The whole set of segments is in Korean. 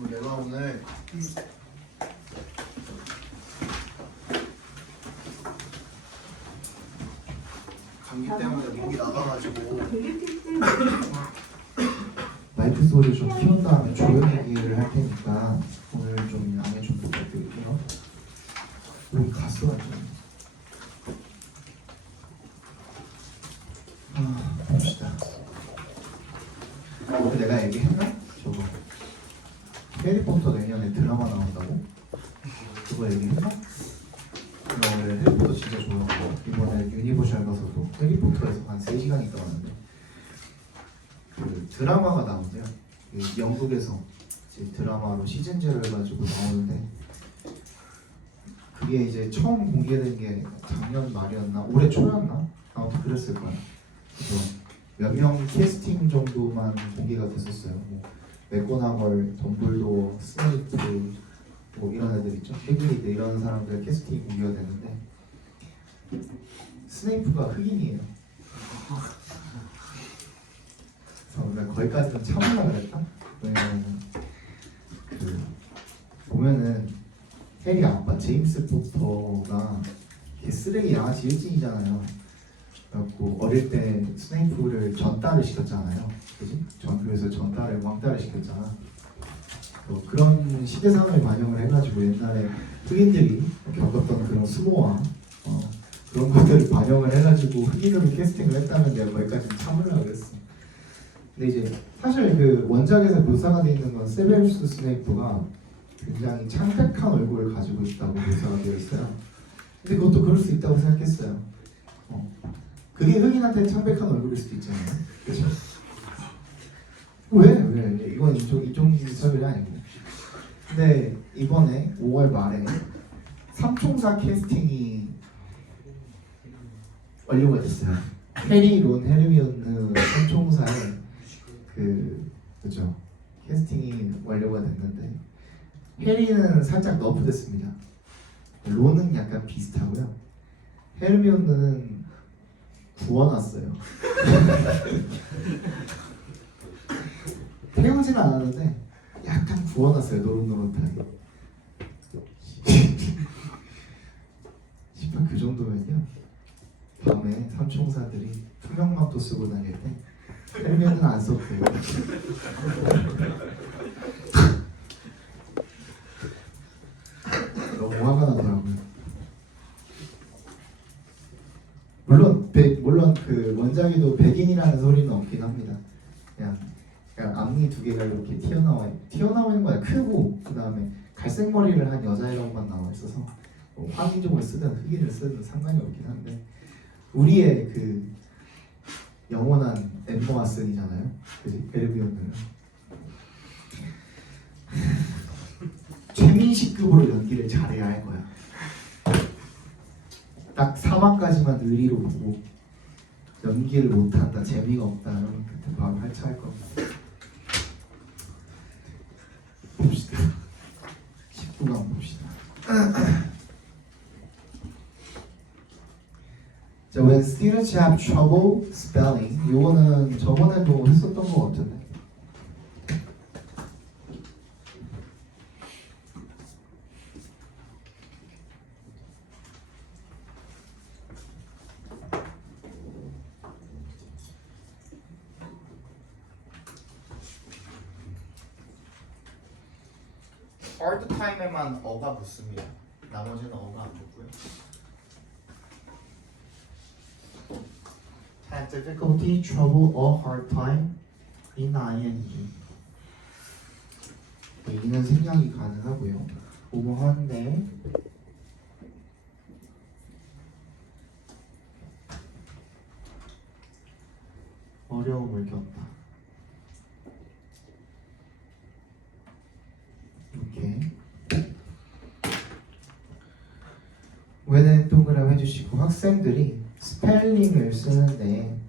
내가 오늘 감기 때문에 목이 나가가지고 마이크 소리 좀 키운 다음에 조용히 얘기를 할 테니까 오늘 좀 양해 좀 부탁드릴게요. 목이 가스가 좀 봅시다. 오늘 내가 얘기했나? 저거 해리포터 내년에 드라마 나온다고? 그거 얘기했나? 나 원래 해리포터 진짜 좋아하고 이번에 유니버셜 가서도 해리포터에서 한 3시간 있다 왔는데 그 드라마가 나온대요. 그 영국에서 이제 드라마로 시즌제로 해가지고 나오는데 그게 이제 처음 공개된 게 작년 말이었나? 올해 초였나? 아무튼 그랬을 거야. 그래서 몇 명 캐스팅 정도만 공개가 됐었어요. 뭐 맥고나걸, 덤블도어, 스네이프 뭐 이런 애들 있죠. 해그리드 이런 사람들 캐스팅이 공개가 됐는데 스네이프가 흑인이에요. 그래서 내가 거기까지는 참으려고 그랬다. 왜냐면 그 보면은 해리 아빠 제임스 포터가 쓰레기 양아치 일진이잖아요. 그래갖고 어릴 때 스네이프를 전달을 시켰잖아요. 그지? 그래서 전달을 왕따를 시켰잖아. 그런 시대상을 반영을 해가지고 옛날에 흑인들이 겪었던 그런 수모와 그런 것들을 반영을 해가지고 흑인으로 캐스팅을 했다면 내가 거기까지 참으려고 그랬어. 근데 이제 사실 그 원작에서 묘사가 되어 있는 건 세베루스 스네이프가 굉장히 창백한 얼굴을 가지고 있다고 묘사가 되어 있어요. 근데 그것도 그럴 수 있다고 생각했어요. 그게 흑인한테 창백한 얼굴일 수도 있잖아요. 그렇죠? 왜? 이건 이종서열이 아니고. 근데 이번에 5월 말에 삼총사 캐스팅이 완료가 됐어요. 해리, 론, 헤르미온느 삼총사의 그죠? 캐스팅이 완료가 됐는데 해리는 살짝 너프됐습니다. 론은 약간 비슷하고요. 헤르미온느는 구워놨어요. 태우지는 않았는데 약간 구워놨어요. 노릇노릇하게. 씨발 그 정도면요 밤에 삼총사들이 투명망토 쓰고 다닐 때 헬멧은 안 썼대요. 너무 화가 나더라고요. 물론 그 원작에도 백인이라는 소리는 없긴 합니다. 그냥 앞니 2개가 이렇게 튀어나와 있는 거야. 크고 그 다음에 갈색 머리를 한 여자애랑만 나와 있어서 뭐 황인종을 쓰든 흑인을 쓰든 상관이 없긴 한데 우리의 그 영원한 엠버 왓슨이잖아요. 그지? 베르비온느는 최민식급으로 연기를 잘해야 할 거야. 딱 4화까지만 의리로 보고 연기를 못한다, 재미가 없다 그러면 그때 바로 할차할 겁니다. 봅시다. 19강 봅시다. 자, when students have trouble spelling, 이거는 저번에도 했었던 것 같은데. hard time에만 어가 붙습니다. 나머지는 어가 안 붙고요. Had difficulty, trouble, or hard time in ing. 이는 생략이 가능하고요. 뭐뭐한데 어려움을 겪다. 이렇게 when은 동그라미 해주시고 학생들이 스펠링을 쓰는데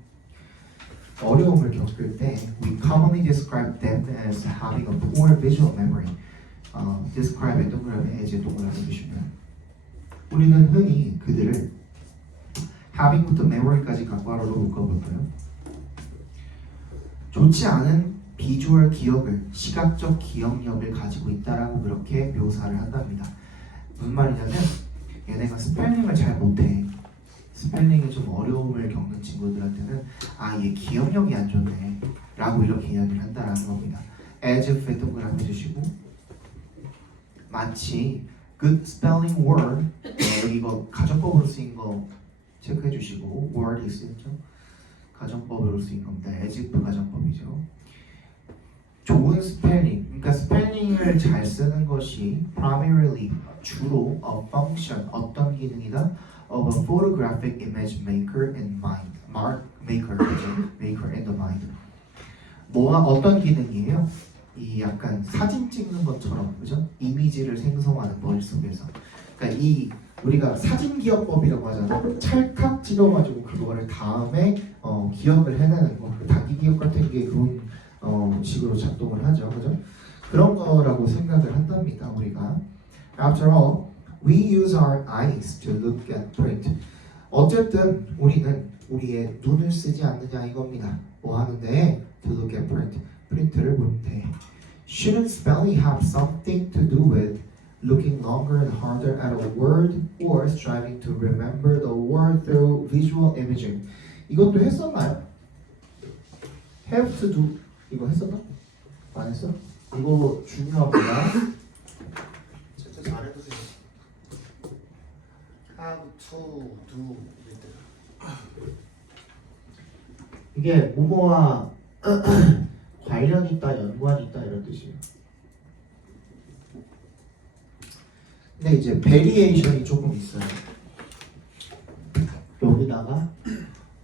어려움을 겪을 때 we commonly describe them as having a poor visual memory. describe에 동그라미 as에 동그라미 해주시면 우리는 흔히 그들을 having부터 memory까지 각괄호로 묶어볼까요? 좋지 않은 비주얼 기억을, 시각적 기억력을 가지고 있다라고 그렇게 묘사를 한답니다. 무슨 말이냐면 얘네가 스펠링을 잘 못해. 스펠링에 좀 어려움을 겪는 친구들한테는 아, 얘 기억력이 안 좋네 라고 이렇게 이야기를 한다라는 겁니다. as if에 동그라미 주시고 마치 good spelling word 여기 이거 가정법으로 쓰인 거 체크해 주시고 word이 쓰였죠? 가정법으로 쓰인 겁니다. as if 가정법이죠. 좋은 스펠링, 그러니까 스펠링을 잘 쓰는 것이 primarily 주로 a function 어떤 기능이다? of a photographic image maker in mind. maker 그죠? maker in the mind. 뭐가 어떤 기능이에요? 이 약간 사진 찍는 것처럼 그죠? 이미지를 생성하는 머릿속에서. 그러니까 이 우리가 사진 기억법이라고 하잖아. 찰칵 찍어가지고 그거를 다음에 기억을 해내는 거. 그 단기 기억 같은 게 그런 식으로 작동을 하죠, 그죠? 그런 거라고 생각을 한답니다, 우리가. After all, we use our eyes to look at print. 어쨌든 우리는 우리의 눈을 쓰지 않느냐 이겁니다. 뭐 하는데? To look at print. 프린트를 보는데. Shouldn't spelling have something to do with looking longer and harder at a word or striving to remember the word through visual imaging? 이것도 했었나요? Have to do 이거 했었나? 안 했어? 이거 중요합니다. 진짜 잘해두세요. Have to do 이럴 때. 이게 뭐뭐와 관련 있다, 연관 있다 이런 뜻이에요. 근데 이제 베리에이션이 조금 있어요. 여기다가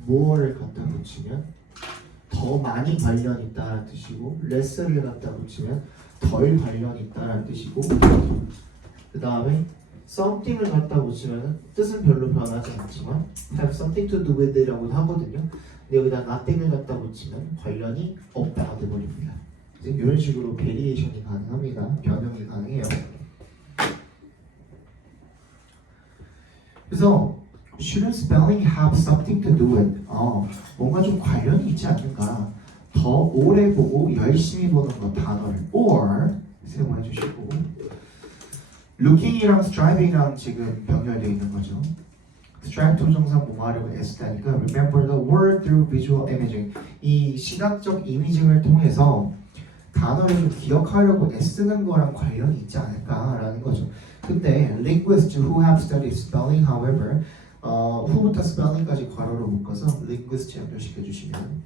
more를 갖다 붙이면 더 많이 관련 있다는 뜻이고 less를 갖다 붙이면 덜 관련 있다는 뜻이고 그 다음에 something을 갖다 붙이면 뜻은 별로 변하지 않지만 have something to do with it이라고 하거든요. 근데 여기다 nothing을 갖다 붙이면 관련이 없다가 돼버립니다. 이제 이런 식으로 베리에이션이 가능합니다. 변형이 가능해요. 그래서 Shouldn't spelling have something to do with? 뭔가 좀 관련이 있지 않는가? 더 오래 보고 열심히 보는 것 단어를 or 세모해 주시고 looking이랑 striving이랑 지금 병렬되어 있는 거죠. strive 조정사 뭐 하려고 애쓰다니까 remember the word through visual imaging. 이 시각적 이미징을 통해서 단어를 좀 기억하려고 애쓰는 거랑 관련이 있지 않을까라는 거죠. 근데 linguists who have studied spelling, however, 후부터 스펠링까지 괄호로 묶어서 linguist 연결시켜 주시면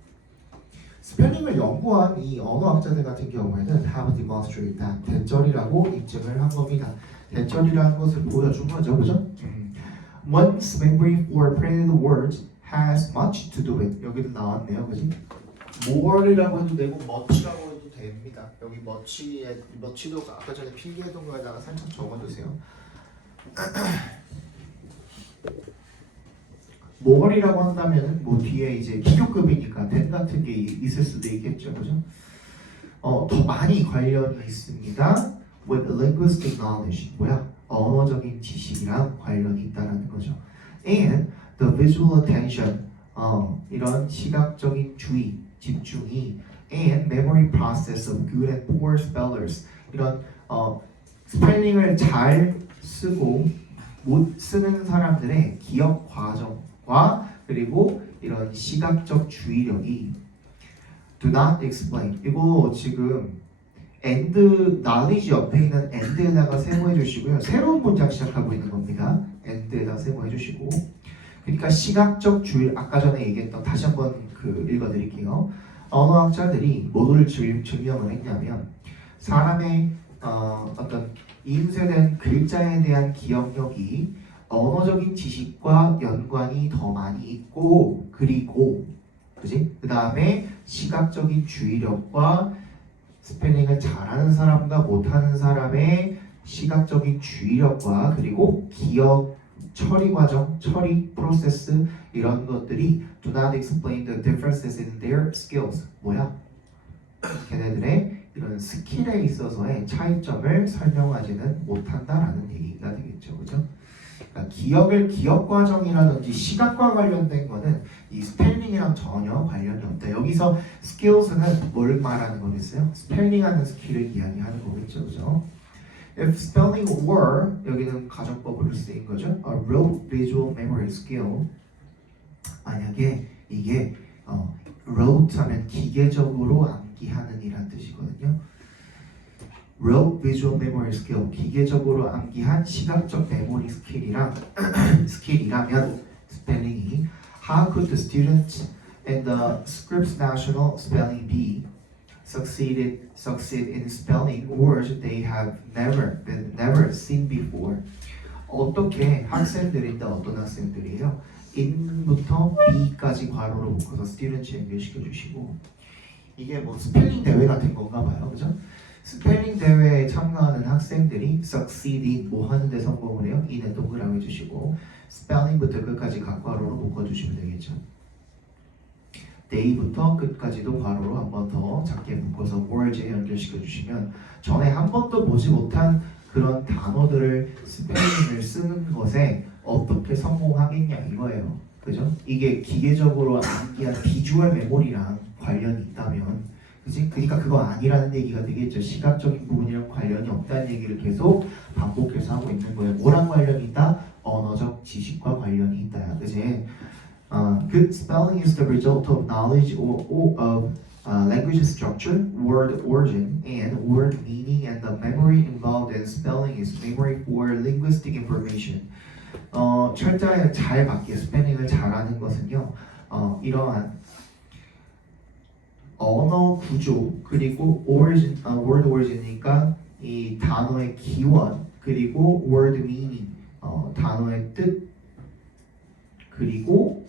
스펠링을 연구한 이 언어학자들 같은 경우에는 have demonstrated that 대절이라고 입증을 한 겁니다. 대절이라는 것을 보여준 거죠, 그죠? One's memory for printed words has much to do with. 여기도 나왔네요, 그지? more이라고 해도 되고 much라고 해도 됩니다. 여기 much도 아까 전에 필기해둔 거에다가 살짝 적어주세요. more이라고 한다면은 뭐 뒤에 이제 비교급이니까 된 같은 게 있을 수도 있겠죠, 그죠? 더 많이 관련이 있습니다. With linguistic knowledge, 뭐야? 언어적인 지식이랑 관련이 있다라는 거죠. And the visual attention, 이런 시각적인 주의, 집중이 and memory process of good and poor spellers, 이런 스펠링을 잘 쓰고 못 쓰는 사람들의 기억 과정과 그리고 이런 시각적 주의력이 do not explain. 이거 지금 and knowledge 옆에 있는 and에다가 세모해 주시고요. 새로운 문장 시작하고 있는 겁니다. and에다가 세모해 주시고. 그러니까 시각적 주의, 아까 전에 얘기했던 다시 한번 읽어드릴게요. 언어학자들이 뭐를 증명을 했냐면 사람의 어떤 인쇄된 글자에 대한 기억력이 언어적인 지식과 연관이 더 많이 있고 그리고 그지? 그 다음에 시각적인 주의력과 스펠링을 잘하는 사람과 못하는 사람의 시각적인 주의력과 그리고 기억 처리 과정, 처리 프로세스 이런 것들이 do not explain the differences in their skills. 뭐야? 걔네들의 이런 스킬에 있어서의 차이점을 설명하지는 못한다라는 얘기가 되겠죠, 그죠? 그러니까 기억 과정이라든지 시각과 관련된 거는 이 스펠링이랑 전혀 관련이 없다. 여기서 skills는 뭘 말하는 거겠어요? 스펠링하는 스킬을 이야기하는 거겠죠, 그죠? If spelling were 여기는 가정법으로 쓰인 거죠. A rote visual memory skill. 만약에 이게 rote 하면 기계적으로 암기하는 이란 뜻이거든요. rote visual memory skill 기계적으로 암기한 시각적 메모리 스킬이라면 스펠링이 how could the students in the Scripps National Spelling Bee succeed in spelling words they have never seen before. 어떻게 학생들인데 어떤 학생들이에요? in부터 b까지 괄호로 묶어서 students 연결시켜 주시고 이게 뭐 스펠링 대회 같은 건가 봐요, 그죠? 스펠링 대회에 참가하는 학생들이 succeed in 뭐 하는데 성공을 해요? in에 동그라미 주시고 spelling부터 끝까지 각 괄호로 묶어주시면 되겠죠. day부터 끝까지도 괄호로 한 번 더 작게 묶어서 words에 연결시켜 주시면 전에 한 번도 보지 못한 그런 단어들을 스펠링을 쓰는 것에 어떻게 성공하겠냐 이거예요. 그죠? 이게 기계적으로 암기한 비주얼 메모리랑 관련이 있다면 그지? 그러니까 그거 아니라는 얘기가 되겠죠. 시각적인 부분이랑 관련이 없다는 얘기를 계속 반복해서 하고 있는 거예요. 뭐랑 관련이 있다? 언어적 지식과 관련이 있다. 그지? Good spelling is the result of knowledge of language structure, word origin, and word meaning, and the memory involved in spelling is memory for linguistic information. 철자에 잘 맞게 스펠링을 잘하는 것은요, 이러한 언어 구조 그리고 origin, word origin이니까 이 단어의 기원 그리고 word meaning, 단어의 뜻 그리고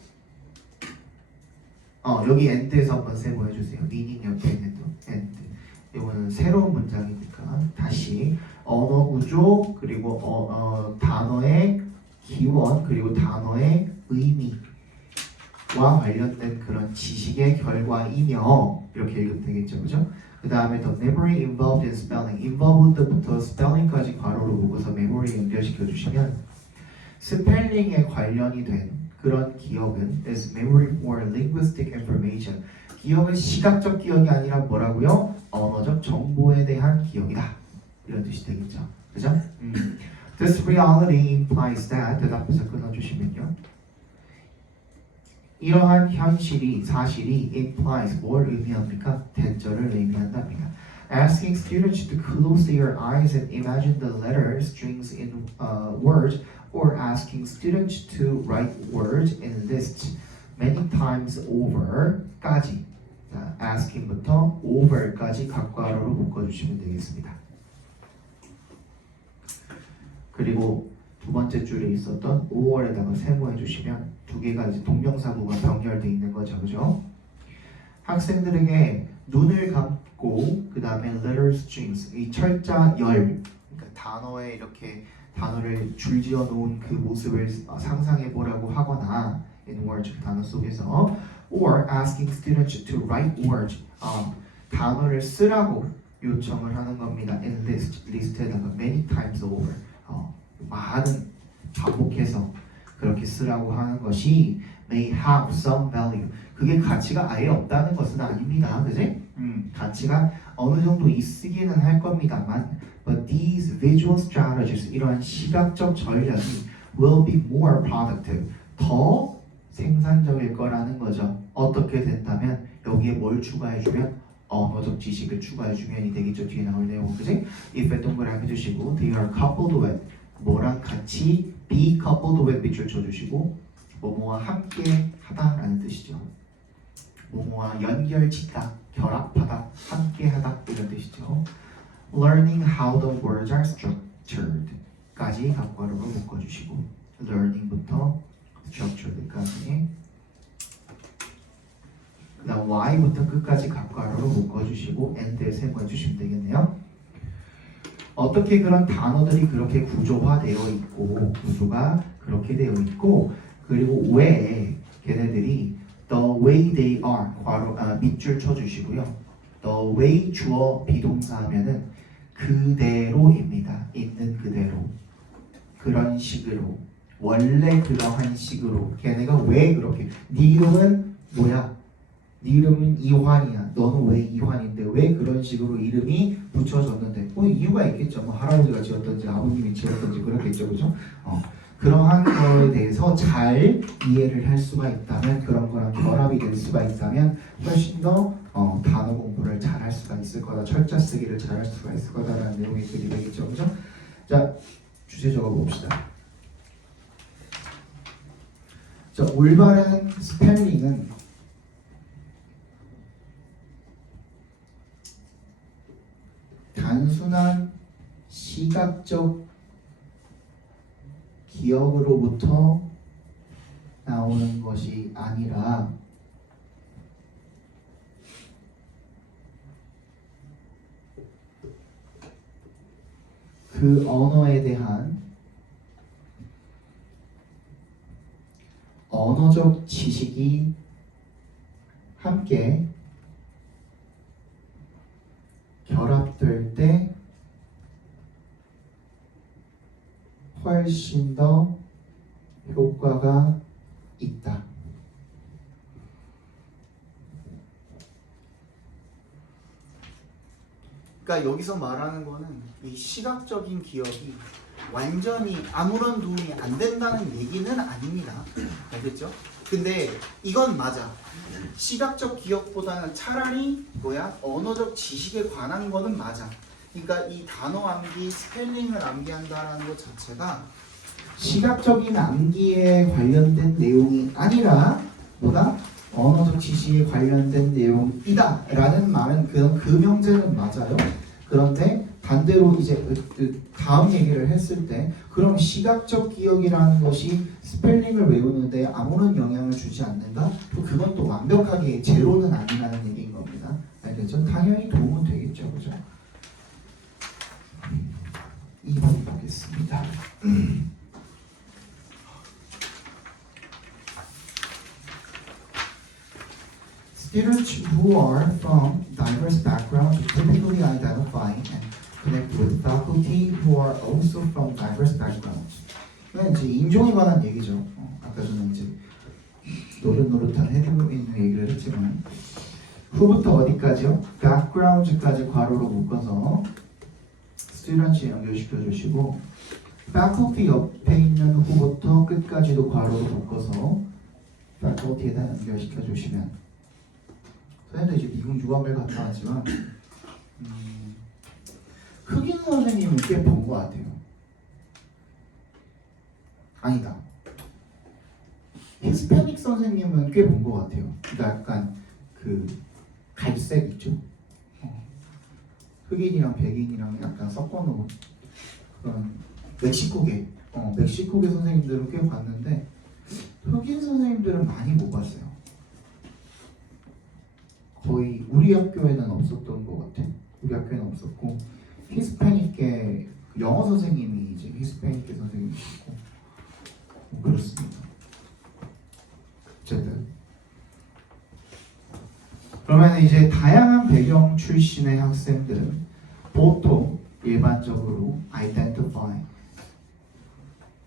여기 end에서 한번 세모해 주세요. meaning 옆에 있는 또 end. 이거는 새로운 문장이니까 다시 언어 구조 그리고 단어의 기원 그리고 단어의 의미와 관련된 그런 지식의 결과이며 이렇게 읽으면 되겠죠, 그죠? 그 다음에 the memory involved in spelling, involved부터 spelling까지 괄호로 묶어서 memory 연결시켜 주시면 스펠링에 관련이 된 그런 기억은 is memory for linguistic information. 기억은 시각적 기억이 아니라 뭐라고요? 언어적 정보에 대한 기억이다. 이런 뜻이 되겠죠, 그죠? This reality implies that 대답해서 끊어주시면요. 이러한 현실이 사실이 implies 뭘 의미합니까? 대절을 의미한답니다. Asking students to close their eyes and imagine the letter strings in words, or asking students to write words in lists many times over까지. 자, asking부터 over까지 각 괄호로 묶어주시면 되겠습니다. 그리고 두 번째 줄에 있었던 5월에다가 세모해 주시면 두 개가 이제 동명사구가 병렬되어 있는 거죠, 그죠? 학생들에게 눈을 감고 그 다음에 letter strings 이 철자 열 그러니까 단어에 이렇게 단어를 줄지어 놓은 그 모습을 상상해 보라고 하거나 in words 단어 속에서 or asking students to write words 단어를 쓰라고 요청을 하는 겁니다. in list 리스트에다가 many times over 많은 반복해서 그렇게 쓰라고 하는 것이 may have some value. 그게 가치가 아예 없다는 것은 아닙니다. 그지? 가치가 어느 정도 있기는 할 겁니다만 but these visual strategies 이러한 시각적 전략이 will be more productive. 더 생산적일 거라는 거죠. 어떻게 된다면 여기에 뭘 추가해주면 언어적 지식을 추가해주면이 되겠죠. 뒤에 나올 내용 그지? if에 동그라미 해주시고 they are coupled with 뭐랑 같이 be coupled with 밑줄 쳐주시고 뭐뭐와 함께 하다라는 뜻이죠. 뭐뭐와 연결짓다, 결합하다, 함께하다 이런 뜻이죠. Learning how the words are structured까지 각괄호로 묶어주시고 learning부터 structured까지 그 다음 y부터 끝까지 각괄호로 묶어주시고 end에 세모해주시면 되겠네요. 어떻게 그런 단어들이 그렇게 구조화되어 있고 구조가 그렇게 되어 있고 그리고 왜 걔네들이 the way they are 밑줄 쳐주시고요. the way 주어 비동사 하면은 그대로입니다. 있는 그대로 그런 식으로 원래 그러한 식으로 걔네가 왜 그렇게 네 이름은 뭐야? 네 이름은 이환이야. 너는 왜 이환인데 왜 그런 식으로 이름이 붙여졌는데 뭐 이유가 있겠죠. 뭐 할아버지가 지었던지 아버님이 지었던지 그렇겠죠, 그죠? 그러한 거에 대해서 잘 이해를 할 수가 있다면 그런 거랑 결합이 될 수가 있다면 훨씬 더 단어 공부를 잘 할 수가 있을 거다. 철자 쓰기를 잘 할 수가 있을 거다라는 내용이 되겠죠, 그죠? 자, 주제 적어봅시다. 자, 올바른 스펠링은 단순한 시각적 기억으로부터 나오는 것이 아니라 그 언어에 대한 언어적 지식이 함께 결합될 때 훨씬 더 효과가 있다. 그러니까 여기서 말하는 거는 이 시각적인 기억이 완전히 아무런 도움이 안 된다는 얘기는 아닙니다. 알겠죠? 근데 이건 맞아. 시각적 기억보다는 차라리 뭐야? 언어적 지식에 관한 거는 맞아. 그러니까 이 단어 암기, 스펠링을 암기한다라는 것 자체가 시각적인 암기에 관련된 내용이 아니라 뭐다? 언어적 지식에 관련된 내용이다 라는 말은 그 명제는 맞아요. 그런데 반대로 이제 다음 얘기를 했을 때 그럼 시각적 기억이라는 것이 스펠링을 외우는데 아무런 영향을 주지 않는다? 또 그건 또 완벽하게 제로는 아니라는 얘기인 겁니다. 알겠죠? 당연히 도움은 되겠죠. 그죠? 2번 보겠습니다. Students who are from diverse backgrounds typically identify and connect with faculty who are also from diverse backgrounds. 이건 이제 인종에 관한 얘기죠. 아까 전에 이제 노릇노릇한 헤드인 얘기를 했지만 후부터 어디까지요? backgrounds까지 괄호로 묶어서 students 연결시켜 주시고 faculty 옆에 있는 후부터 끝까지도 괄호로 묶어서 faculty에다 연결시켜 주시면 저희도 이제 미국 유학을 갔다 왔지만 흑인 선생님은 꽤 본 것 같아요. 아니다. 히스패닉 선생님은 꽤 본 것 같아요. 그러니까 약간 그 갈색 있죠. 흑인이랑 백인이랑 약간 섞어놓은 그런 멕시코계 선생님들은 꽤 봤는데 흑인 선생님들은 많이 못 봤어요. 거의 우리 학교에는 없었던 것 같아. 우리 학교에는 없었고 히스패닉계 영어 선생님이 이제 히스패닉계 선생님이시고 그렇습니다. 어쨌든 그러면 이제 다양한 배경 출신의 학생들은 보통 일반적으로 identify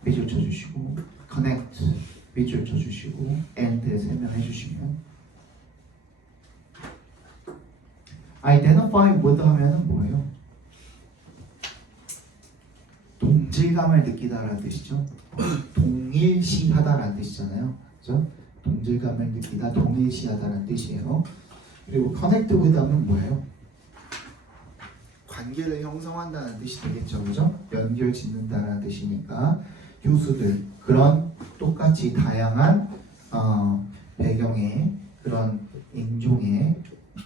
밑줄 쳐주시고 connect 밑줄 쳐주시고 and 설명해 주시면 identify with 하면은 뭐예요? 동질감을 느끼다라는 뜻이죠. 동일시하다라는 뜻이잖아요. 그죠? 동질감을 느끼다, 동일시하다라는 뜻이에요. 그리고 connect with 하면 뭐예요? 관계를 형성한다는 뜻이 되겠죠. 그죠? 연결 짓는다라는 뜻이니까 교수들, 그런 똑같이 다양한 배경의 그런 인종의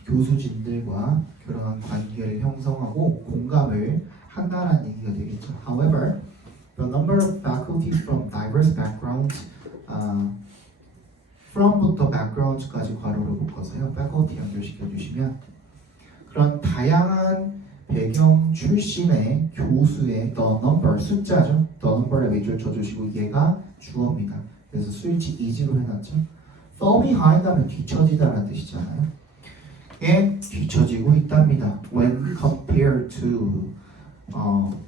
교수진들과 그러한 관계를 형성하고 공감을 한다는 얘기가 되겠죠. However, the number of faculty from diverse backgrounds, from부터 backgrounds까지 괄호를 묶어서요. faculty 연결시켜 주시면 그런 다양한 배경 출신의 교수의 the number 숫자죠. the number에 밑줄 쳐주시고 얘가 주어입니다. 그래서 스위치 is로 해놨죠. fall behind 하면 뒤처지다라는 뜻이잖아요. 에 뒤처지고 있답니다. When compared to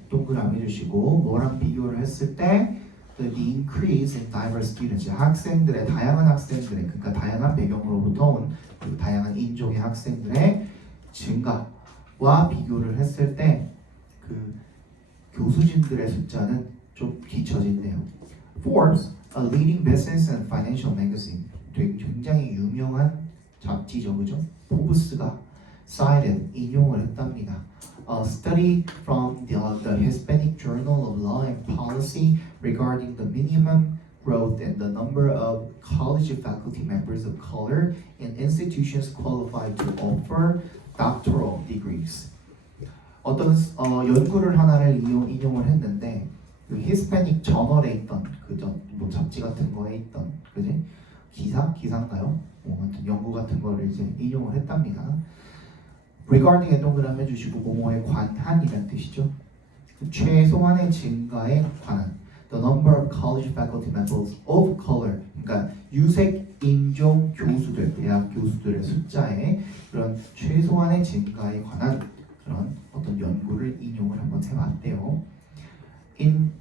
동그라미 주시고 뭐랑 비교를 했을 때 the increase in diverse students. 학생들의 다양한 학생들의 그러니까 다양한 배경으로부터 온 그 다양한 인종의 학생들의 증가와 비교를 했을 때 그 교수진들의 숫자는 좀 뒤처진대요. Forbes, a leading business and financial magazine, 되게 굉장히 유명한 잡지죠, 그죠? 포브스가 cited 인용을 했답니다. A study from the Hispanic Journal of Law and Policy regarding the minimum growth and the number of college faculty members of color in institutions qualified to offer doctoral degrees. 어떤 연구를 하나를 인용을 했는데 그 히스패닉 저널에 있던 뭐 잡지 같은 거에 있던 그지 기사인가요? 뭐 같은 연구 같은 거를 이제 인용을 했답니다. regarding에 동그라미 해주시고 뭐뭐에 관한이라는 뜻이죠. 최소한의 증가에 관한. The number of college faculty members of color, 그러니까 유색 인종 교수들, 대학 교수들의 숫자에 그런 최소한의 증가에 관한 그런 어떤 연구를 인용을 한번 해봤대요.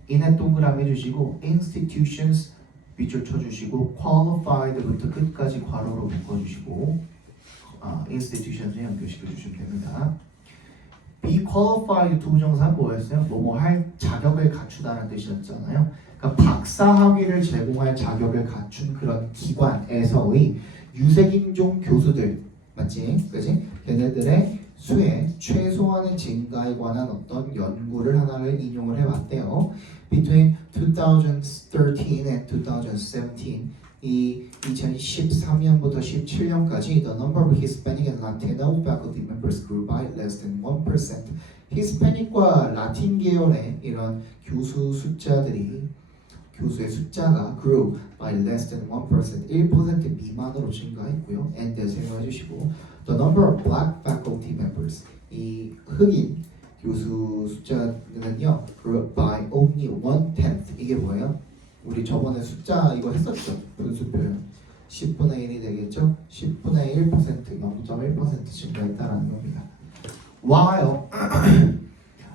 in에 동그라미 해주시고 institutions 밑줄 쳐주시고 qualified부터 끝까지 괄호로 묶어주시고 institutions에 연결시켜 주시면 됩니다. be qualified 두 부정사 뭐였어요? 뭐뭐 할 자격을 갖추다는 뜻이었잖아요. 그러니까 박사 학위를 제공할 자격을 갖춘 그런 기관에서의 유색인종 교수들 맞지? 그지? 걔네들의 수의 최소한의 증가에 관한 어떤 연구를 하나를 인용을 해봤대요. Between 2013 and 2017, 이 2013년부터 17년까지 the number of Hispanic and Latino faculty members grew by less than 1%. 히스패닉과 라틴 계열의 이런 교수의 숫자가 grew by less than 1%, 1% 미만으로 증가했고요. and 생각해 주시고 the number of black faculty members, 이 흑인 교수 숫자는요 grew by only 1/10. 이게 뭐예요? 우리 저번에 숫자 이거 했었죠. 분수표현 10분의 1이 되겠죠? 10분의 1%, 0.1% 증가했다라는 겁니다. While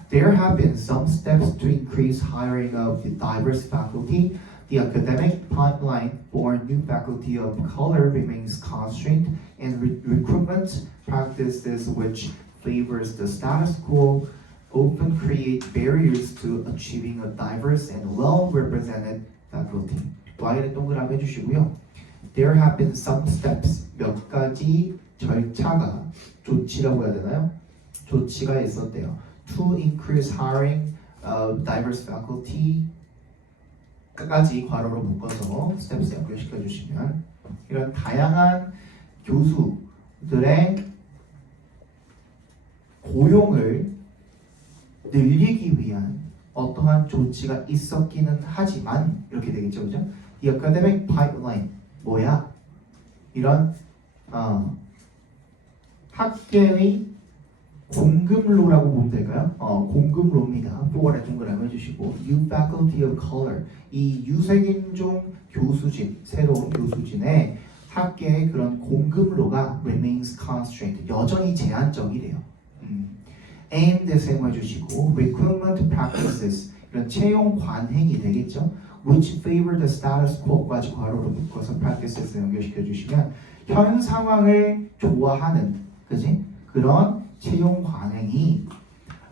there have been some steps to increase hiring of the diverse faculty, the academic pipeline for new faculty of color remains constrained, and recruitment practices which favors the status quo often create barriers to achieving a diverse and well-represented faculty. Y를 동그라미 해주시고요. There have been some steps, 몇 가지 절차가 조치라고 해야 되나요? 조치가 있었대요. To increase hiring of diverse faculty 까지 괄호로 묶어서 steps 연결시켜 주시면 이런 다양한 교수들의 고용을 늘리기 위한 어떠한 조치가 있었기는 하지만 이렇게 되겠죠, 그죠? The academic pipeline 뭐야? 이런 학계의 공급로라고 보면 될까요? 공급로입니다. for에 동그라미 해주시고 new faculty of color, 이 유색인종 교수진, 새로운 교수진의 학계의 그런 공급로가 remains constrained, 여전히 제한적이래요. and 사용해주시고 recruitment practices, 이런 채용 관행이 되겠죠. which favor the status quo까지 괄호로 묶어서 practices 연결시켜 주시면 현 상황을 좋아하는, 그지? 그런 채용 관행이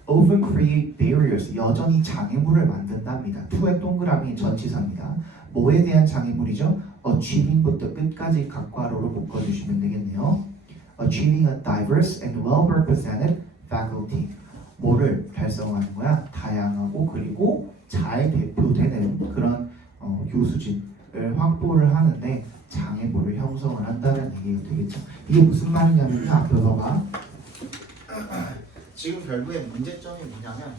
often create barriers, 여전히 장애물을 만든답니다. to의 동그라미 전치사입니다. 뭐에 대한 장애물이죠? achieving부터 끝까지 각괄호로 묶어주시면 되겠네요. achieving a diverse and well-represented faculty, 뭐를 달성하는 거야? 다양하고 그리고 잘 대표되는 그런 교수진을 확보를 하는데 장애물을 형성을 한다는 얘기가 되겠죠. 이게 무슨 말이냐면요, 앞에 봐봐. 지금 결국에 문제점이 뭐냐면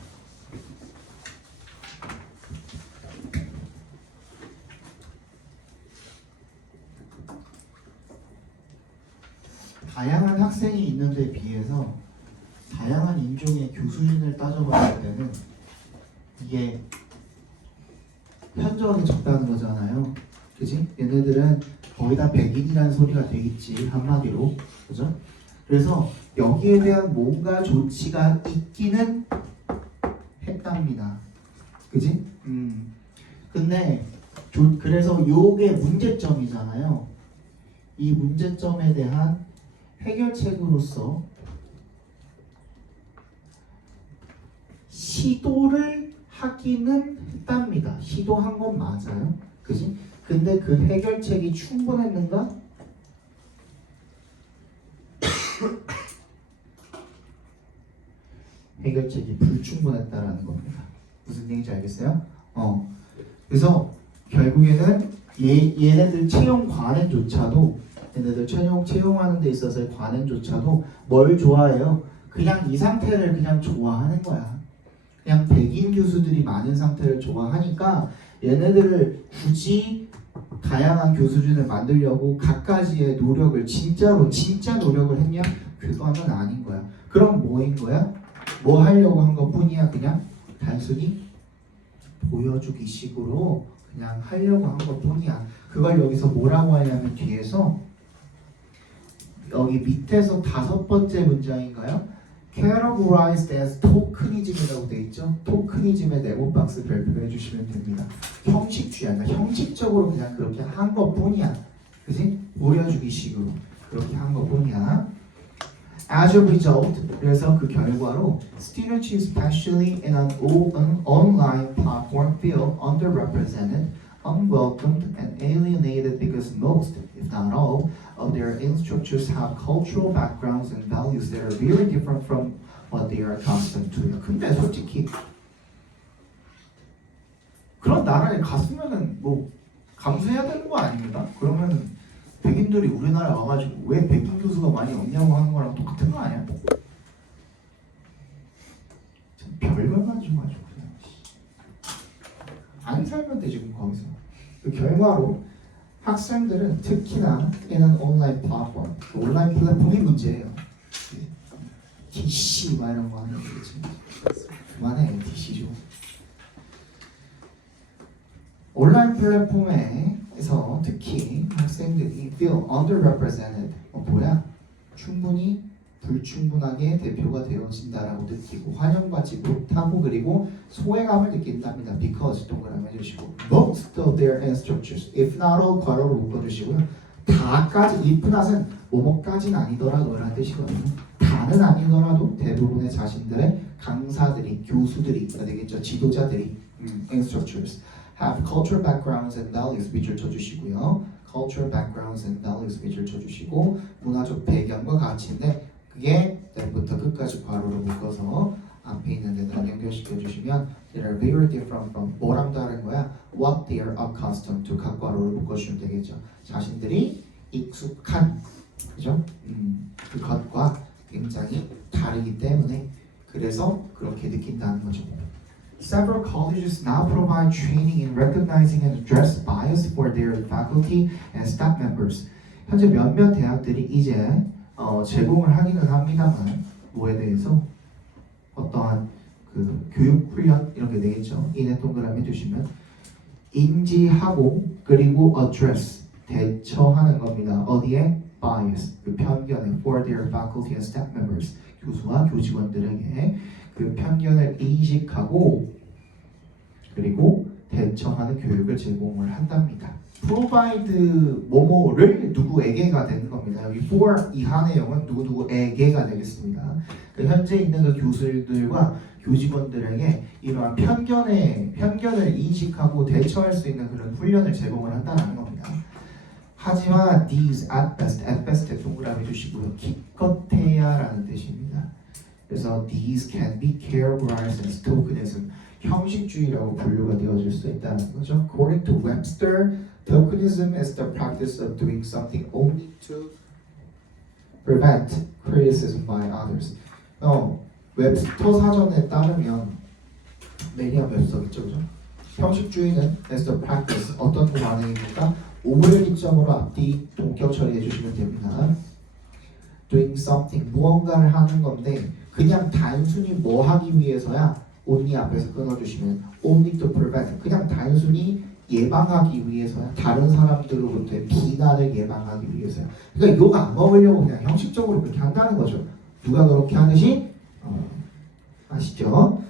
다양한 학생이 있는 데 비해서 다양한 인종의 교수진을 따져봤을 때는 이게 현저하게 적다는 거잖아요. 그지? 얘네들은 거의 다 백인이라는 소리가 되겠지, 한마디로. 그죠? 그래서 여기에 대한 뭔가 조치가 있기는 했답니다. 그지? 근데 그래서 요게 문제점이잖아요. 이 문제점에 대한 해결책으로서 시도를 하기는 했답니다. 시도한 건 맞아요. 그지? 근데 그 해결책이 충분했는가? 해결책이 불충분했다라는 겁니다. 무슨 얘기인지 알겠어요? 그래서 결국에는 얘네들 채용 관행조차도 얘네들 채용하는 데 있어서의 관행조차도 뭘 좋아해요? 그냥 이 상태를 그냥 좋아하는 거야. 그냥 백인 교수들이 많은 상태를 좋아하니까 얘네들을 굳이 다양한 교수진을 만들려고 갖가지의 노력을 진짜 노력을 했냐? 그거는 아닌 거야. 그럼 뭐인 거야? 뭐 하려고 한 것뿐이야? 그냥 단순히 보여주기 식으로 그냥 하려고 한 것뿐이야. 그걸 여기서 뭐라고 하냐면 뒤에서 여기 밑에서 5번째 문장인가요? Categorized as tokenism이라고 돼 있죠. 토크니즘의 네모 박스 발표해 주시면 됩니다. 형식주의야. 형식적으로 그냥 그렇게 한 것뿐이야. 그지? 보여주기 식으로 그렇게 한 것뿐이야. As a result, 그래서 그 결과로 students especially in an online platform feel underrepresented, unwelcomed, and alienated because most, if not all, of their instructors have cultural backgrounds and values that are very different from what they are accustomed to. 근데 솔직히 그런 나라에 갔으면은 뭐 감수해야 되는 거 아닙니까? 그러면은 백인들이 우리나라에 와가지고 왜 백인 교수가 많이 없냐고 하는 거랑 똑같은 거 아니야? 별걸 가지고 그냥 안 살면 돼 지금 거기서. 그 결과로 학생들은 특히나 얘는 온라인 플랫폼, 온라인 플랫폼이 문제예요. DC 막 이런 거 하는 거지. 그만해 DC 좀. 온라인 플랫폼에서 특히 학생들이 feel underrepresented. 뭐야? 충분히 불충분하게 대표가 되어진다라고 느끼고 환영받지 못하고 그리고 소외감을 느낀답니다. Because 동그라미 해주시고 most of their instructors, if not all 괄호로 묶어주시고요. 다까지 if not은 뭐뭐까지는 아니더라도 라는 뜻이거든요. 다는 아니더라도 대부분의 자신들의 강사들이 교수들이 되겠죠. 지도자들이 instructors have cultural backgrounds and values 밑줄 쳐주시고요. cultural backgrounds and values 밑줄 쳐주시고 문화적 배경과 가치인데 그게 내부터 끝까지 괄호로 묶어서 앞에 있는 데다 연결시켜 주시면 they are very different from 뭐랑 다른 거야? what they are accustomed to 각 괄호로 묶어주시면 되겠죠. 자신들이 익숙한 그죠? 그것과 굉장히 다르기 때문에 그래서 그렇게 느낀다는 거죠. Several colleges now provide training in recognizing and address bias for their faculty and staff members. 현재 몇몇 대학들이 이제 제공을 하기는 합니다만 뭐에 대해서 어떠한 그 교육 훈련 이런 게 되겠죠. 이네 동그라미 해주시면 인지하고 그리고 address 대처하는 겁니다. 어디에? bias 그 편견에 for their faculty and staff members 교수와 교직원들에게 그 편견을 인식하고 그리고 대처하는 교육을 제공을 한답니다. provide 뭐뭐를 누구에게가 되는 겁니다. 여기 for 이하 내용은 누구에게가 되겠습니다. 그 현재 있는 그 교수들과 교직원들에게 이러한 편견을 인식하고 대처할 수 있는 그런 훈련을 제공을 한다는 겁니다. 하지만 these at best 동그라미 주시고요. 기껏해야라는 뜻입니다. 그래서 these can be categorized as tokenism 형식주의라고 분류가 되어질 수 있다는 거죠. According to Webster, tokenism is the practice of doing something only to prevent criticism by others. 웹스터 사전에 따르면 메리엄 웹스터겠죠, 그죠? 형식주의는 is the practice 어떤 관행입니까? 오를 기점으로 앞뒤 동격 처리해 주시면 됩니다. Doing something 무언가를 하는 건데 그냥 단순히 뭐 하기 위해서야? only 앞에서 끊어주시면 only to prevent 그냥 단순히 예방하기 위해서야 다른 사람들로부터의 비난을 예방하기 위해서야 그러니까 욕 안 먹으려고 그냥 형식적으로 그렇게 한다는 거죠. 누가 그렇게 하듯이 아시죠?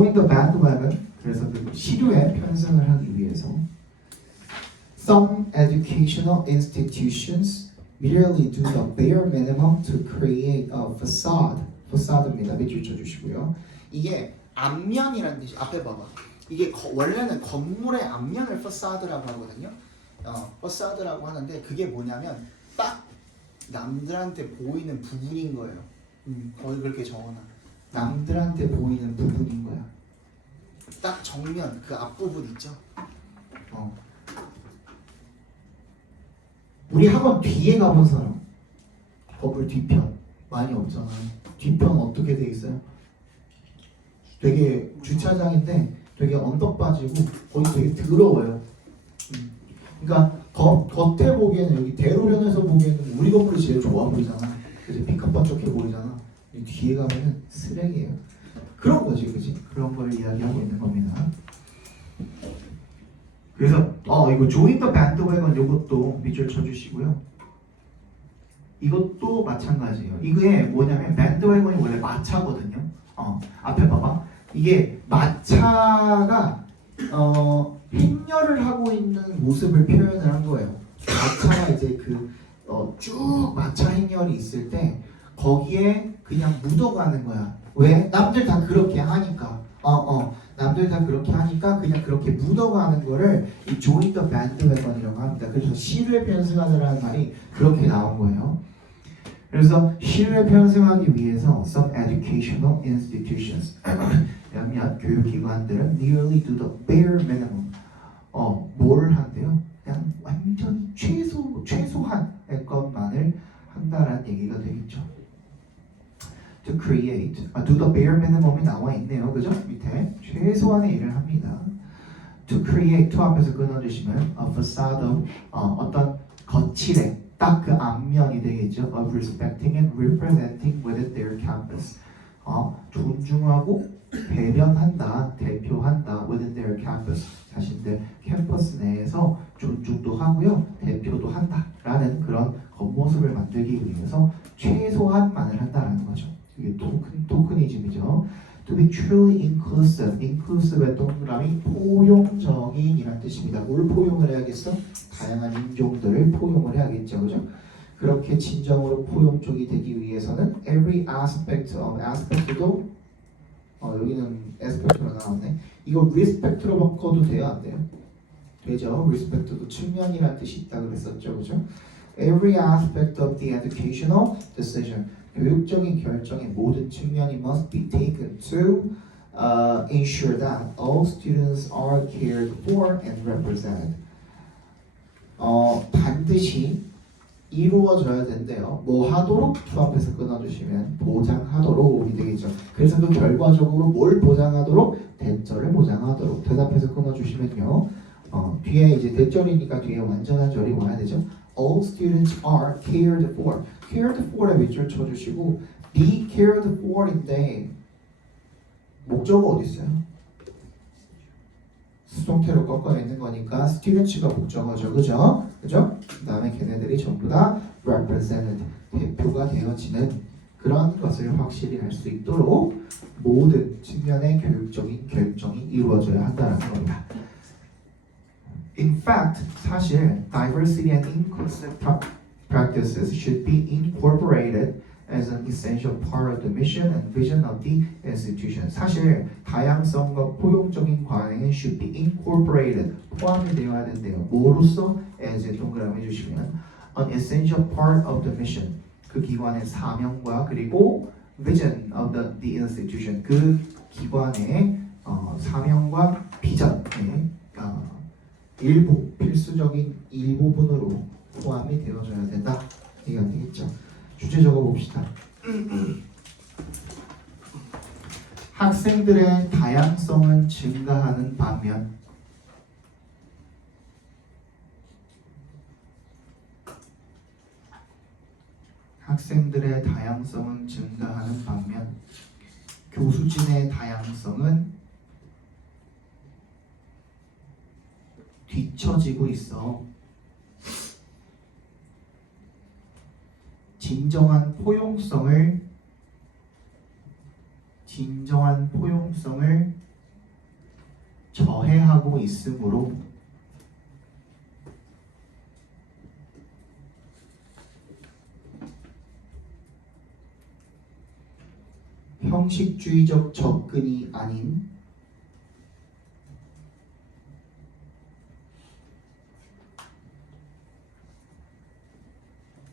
join the bandwagon. 그래서 그 시류에 편승을 하기 위해서 some educational institutions merely do the bare minimum to create a facade. facade입니다. 밑줄 쳐주시고요. 이게 앞면이라는 뜻이 앞에 봐봐. 이게 원래는 건물의 앞면을 facade라고 하거든요. facade라고 하는데 그게 뭐냐면 딱 남들한테 보이는 부분인 거예요. 거기 그렇게 적어놔. 남들한테 보이는 부분인 거야. 딱 정면 그 앞부분 있죠. 우리 학원 뒤에 가본 사람 건물 뒤편 많이 없잖아. 뒤편 어떻게 돼 있어요? 되게 주차장인데 되게 언덕 빠지고 거기 되게 더러워요. 그러니까 겉에 보기에는 여기 대로변에서 보기에는 우리 건물이 제일 좋아 보이잖아. 그래서 삐까뻔쩍해 보이잖아. 이 뒤에 가면은 쓰레기예요. 그런 거지, 그지? 그런 걸 이야기하고 있는 겁니다. 그래서 이거 join the bandwagon 이것도 밑줄 쳐주시고요. 이것도 마찬가지예요. 이게 뭐냐면 bandwagon이 원래 마차거든요. 앞에 봐봐. 이게 마차가 행렬을 하고 있는 모습을 표현을 한 거예요. 마차가 이제 쭉 마차 행렬이 있을 때 거기에 그냥 묻어가는 거야. 왜? 남들 다 그렇게 하니까. 남들 다 그렇게 하니까 그냥 그렇게 묻어가는 거를 이 join the bandwagon이라고 합니다. 그래서 시류에 편승하다라는 말이 그렇게 나온 거예요. 그래서 시류에 편승하기 위해서 some educational institutions 몇몇 교육기관들은 nearly do the bare minimum 뭘 한대요? 그냥 완전 최소한의 것만을 한다라는 얘기가 되겠죠. To create, do the bare minimum이 나와 있네요, 그죠? 밑에 최소한의 일을 합니다. To create, to 앞에서 끊어주시면 a facade of 어떤 거칠의 딱 그 앞면이 되겠죠. Of respecting and representing within their campus. 존중하고 배변한다, 대표한다 within their campus. 자신들 캠퍼스 내에서 존중도 하고요, 대표도 한다라는 그런 겉모습을 만들기 위해서 최소한만을 한다라는 거죠. 이게 토크니즘이죠. To be truly inclusive, inclusive의 동그라미 포용적인이란 뜻입니다. 뭘 포용을 해야겠어? 다양한 인종들을 포용을 해야겠죠, 그죠? 그렇게 진정으로 포용적이 되기 위해서는 every aspect of aspect도 여기는 aspect로 나왔네. 이거 respect로 바꿔도 돼요, 안 돼요? 되죠. respect도 측면이란 뜻이 있다 그랬었죠, 그죠? Every aspect of the educational decision. 교육적인 결정의 모든 측면이 must be taken to ensure that all students are cared for and represented. 반드시 이루어져야 된대요. 뭐 하도록? 수업에서 끊어주시면 보장하도록이 되겠죠. 그래서 그 결과적으로 뭘 보장하도록? 대절을 보장하도록. 대답해서 끊어주시면요. 뒤에 이제 대절이니까 뒤에 완전한 절이 와야 되죠. All students are cared for. cared for에 밑줄 쳐주시고 be cared for인데 목적어 어디 있어요? 수동태로 꺾어내는 거니까 students가 목적어죠, 그죠? 그죠? 그 다음에 걔네들이 전부 다 represented, 대표가 되어지는 그런 것을 확실히 할 수 있도록 모든 측면의 교육적인 결정이 이루어져야 한다는 겁니다. In fact, 사실 diversity and inclusive practices should be incorporated as an essential part of the mission and vision of the institution. 사실 다양성과 포용적인 관행은 should be incorporated, 포함이 되어야 된대요. 뭐로써? as 동그라미 해주시면 an essential part of the mission, 그 기관의 사명과 그리고 vision of the institution, 그 기관의 사명과 비전의 일부, 필수적인 일부분으로 포함이 되어줘야 된다. 이해가 되겠죠? 주제 적어봅시다. 학생들의 다양성은 증가하는 반면 학생들의 다양성은 증가하는 반면 교수진의 다양성은 뒤처지고 있어. 진정한 포용성을 저해하고 있으므로 형식주의적 접근이 아닌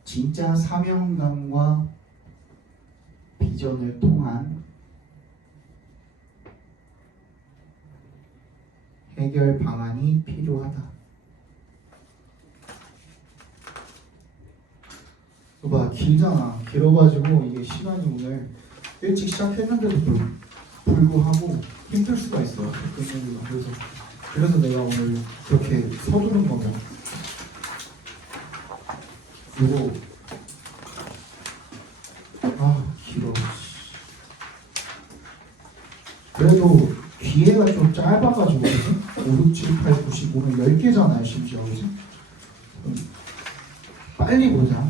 진짜 사명감과 비전을 통한 해결 방안이 필요하다. 봐, 길잖아. 길어가지고 이게 시간이 오늘 일찍 시작했는데도 불구하고 힘들 수가 있어요. 그래서 내가 오늘 그렇게 서두른 거면 이거 길어. 그래도 기회가 좀 짧아가지고 5, 6, 7, 8, 9, 10 오늘 10개잖아요 심지어. 그치? 빨리 보자.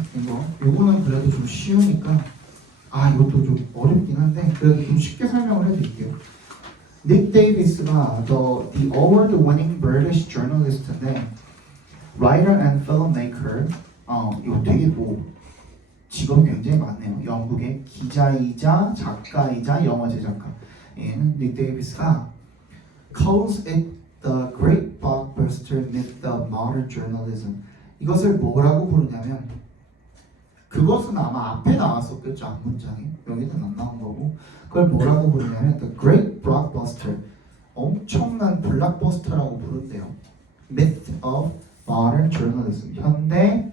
이거는 그래도 좀 쉬우니까 이것도 좀 어렵긴 한데 그래도 좀 쉽게 설명을 해드릴게요. 닉 데이비스가 the award-winning British journalist인데 writer and filmmaker. 이거 되게 직업이 굉장히 많네요. 영국의 기자이자 작가이자 영화 제작가. 얘는 닉 데이비스가 calls it the great blockbuster myth of modern journalism. 이것을 뭐라고 부르냐면 그것은 아마 앞에 나왔었겠죠. 앞문장에. 여기는 안 나온 거고 그걸 뭐라고 부르냐면 the great blockbuster, 엄청난 블록버스터라고 부른대요. myth of modern journalism, 현대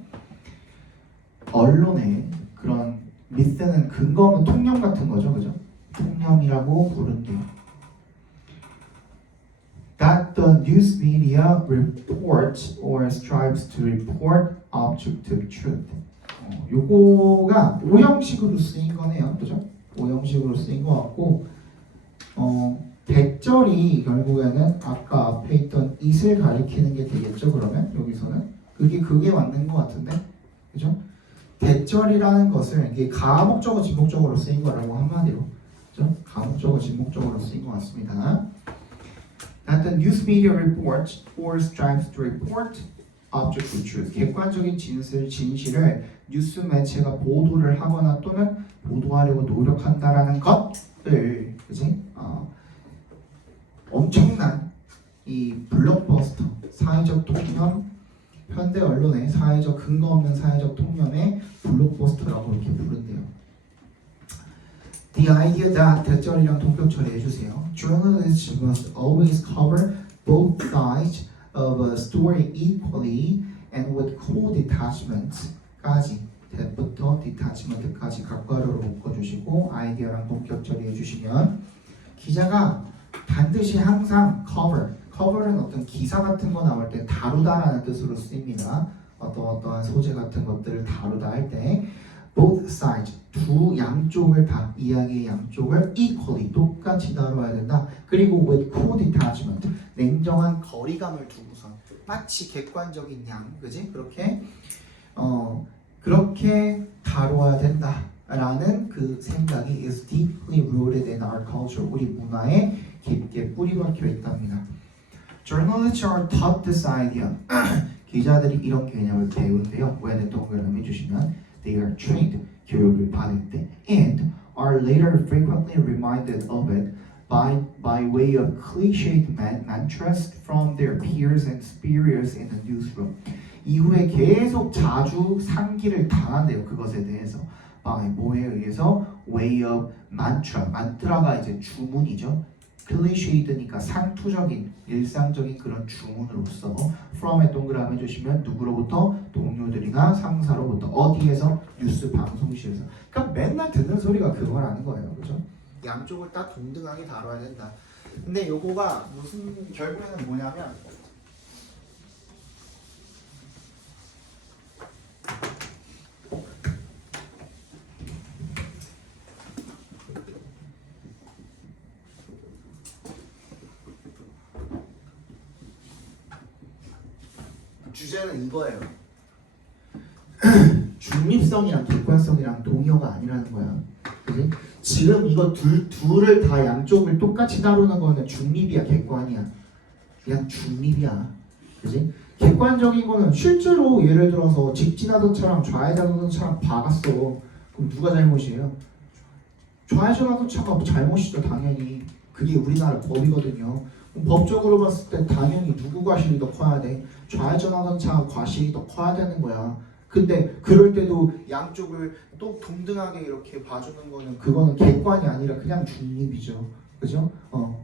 언론의 그런 미스는 근거는 통념 같은 거죠, 그죠? 통념이라고 부른대요. That the news media reports or strives to report objective truth. 요거가 오형식으로 쓰인 거네요, 그죠? 오형식으로 쓰인 거 같고, 대절이 결국에는 아까 앞에 있던 it을 가리키는 게 되겠죠, 그러면 여기서는 그게 맞는 것 같은데, 그죠? 대절이라는 것을 이게 가목적어 진목적어로 쓰인 거라고 한마디로, 그죠? 가목적어 진목적어로 쓰인 것 같습니다. That the news media reports or strives to report objective truth. 객관적인 진실을 뉴스 매체가 보도를 하거나 또는 보도하려고 노력한다라는 것을, 그지? 엄청난 이 블록버스터 사회적 통념, 현대 언론의 사회적 근거 없는 사회적 통념의 블록버스터라고 이렇게 부른대요. The idea that 대절이랑 동격 처리해주세요. Journalists must always cover both sides of a story equally and with cool detachment까지, that부터 detachment까지 각괄호로 묶어주시고 아이디어랑 동격 처리해주시면 기자가 반드시 항상 cover는 어떤 기사 같은 거 나올 때 다루다라는 뜻으로 쓰입니다. 어떠한 소재 같은 것들을 다루다 할 때 both sides, 두 양쪽을 다, 이야기의 양쪽을 equally, 똑같이 다뤄야 된다. 그리고 with cool detachment, 냉정한 거리감을 두고선 마치 객관적인 양, 그지? 그렇게 다뤄야 된다라는 그 생각이 is deeply rooted in our culture, 우리 문화에 깊게 뿌리박혀 있답니다. Journalists are taught this idea. 기자들이 이런 개념을 배운대요. 왜는 동그라미 주시면 they are trained, 교육을 받을 때, and are later frequently reminded of it by way of cliched mantras from their peers and superiors in the newsroom. 이후에 계속 자주 상기를 당한대요. 그것에 대해서. by 뭐에 의해서? way of mantra. mantra가 이제 주문이죠. 클리셰이드니까 상투적인 일상적인 그런 주문으로서 from에 동그라미 주시면 누구로부터? 동료들이나 상사로부터. 어디에서? 뉴스 방송실에서. 그러니까 맨날 듣는 소리가 그거라는 거예요, 그죠? 양쪽을 다 동등하게 다뤄야 된다. 근데 요거가 무슨 결국에는 뭐냐면 주제는 이거예요. 중립성이랑 객관성이랑 동의어가 아니라는 거야. 그치? 지금 이거 둘을 다 양쪽을 똑같이 다루는 거는 중립이야, 객관이야. 그냥 중립이야. 그지? 객관적인 거는 실제로 예를 들어서 직진하던 차랑 좌회전하던 차랑 박았어. 그럼 누가 잘못이에요? 좌회전하던 차가 잘못이죠, 당연히. 그게 우리나라 법이거든요. 그럼 법적으로 봤을 때 당연히 누구 과실이 더 커야 돼? 좌회전하던 차 과실이 더 커야 되는 거야. 근데 그럴 때도 양쪽을 또 동등하게 이렇게 봐주는 거는 그거는 객관이 아니라 그냥 중립이죠. 그죠?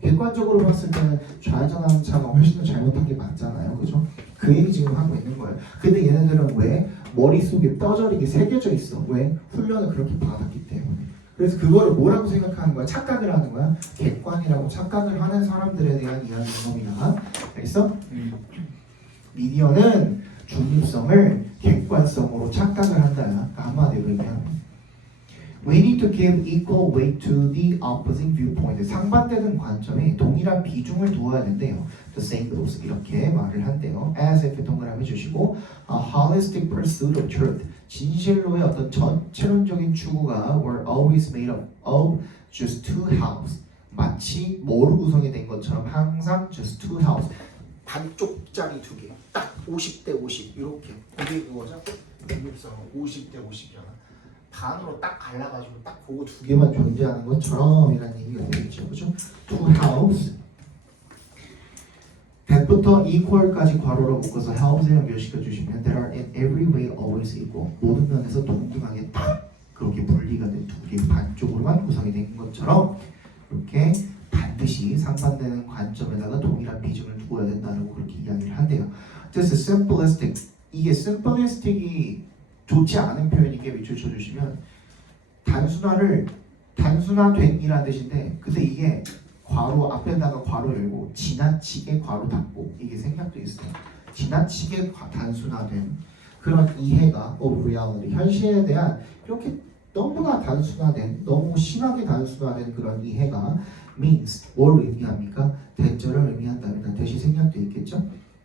객관적으로 봤을 때는 좌회전하는 차가 훨씬 더 잘못한 게 맞잖아요. 그죠? 그 얘기 지금 하고 있는 거예요. 근데 얘네들은 왜 머릿속에 뼈저리게 새겨져 있어? 왜? 훈련을 그렇게 받았기 때문에. 그래서 그거를 뭐라고 생각하는 거야? 착각을 하는 거야? 객관이라고 착각을 하는 사람들에 대한 이야기인 겁니다. 알겠어? 미디어는 중립성을 객관성으로 착각을 한다. 그러니까 한마디로 얘기하면 We need to give equal weight to the opposing viewpoint. 상반되는 관점에 동일한 비중을 두어야 된대요. The same goes. 이렇게 말을 한대요. As if 동그라미 주시고 A holistic pursuit of truth. 진실로의 어떤 전체론적인 추구가 were always made up of just two halves. 마치 뭐로 구성이 된 것처럼 항상 just two halves. 반쪽짜리 두 개. 딱 50대 50 이렇게. 그게 그거죠? 중립성 50대 50이잖아. 반으로 딱 갈라가지고 딱 그거 두 개만 존재하는 것처럼 이라는 얘기가 되겠죠. 그죠? two halves. that부터 equal까지 괄호로 묶어서 halves에 연결시켜 주시면 that are in every way always equal. 모든 면에서 동등하게 딱 그렇게 분리가 된 두 개의 반쪽으로만 구성이 된 것처럼 이렇게 반드시 상반되는 관점에다가 동일한 비중을 두어야 된다고 그렇게 이야기를 한대요. This is simplistic. 이게 simplistic이 좋지 않은 표현이게 밑줄 쳐주시면 단순화된이라는 뜻인데 근데 이게 괄호 앞에다가 괄호 열고 지나치게 괄호 닫고 이게 생략돼 있어요. 지나치게 단순화된 그런 이해가 of reality 현실에 대한 이렇게 너무나 단순화된 너무 심하게 단순화된 그런 이해가 means 뭘 의미합니까? 대절을 의미한답니다. 대시 생략돼 있겠죠?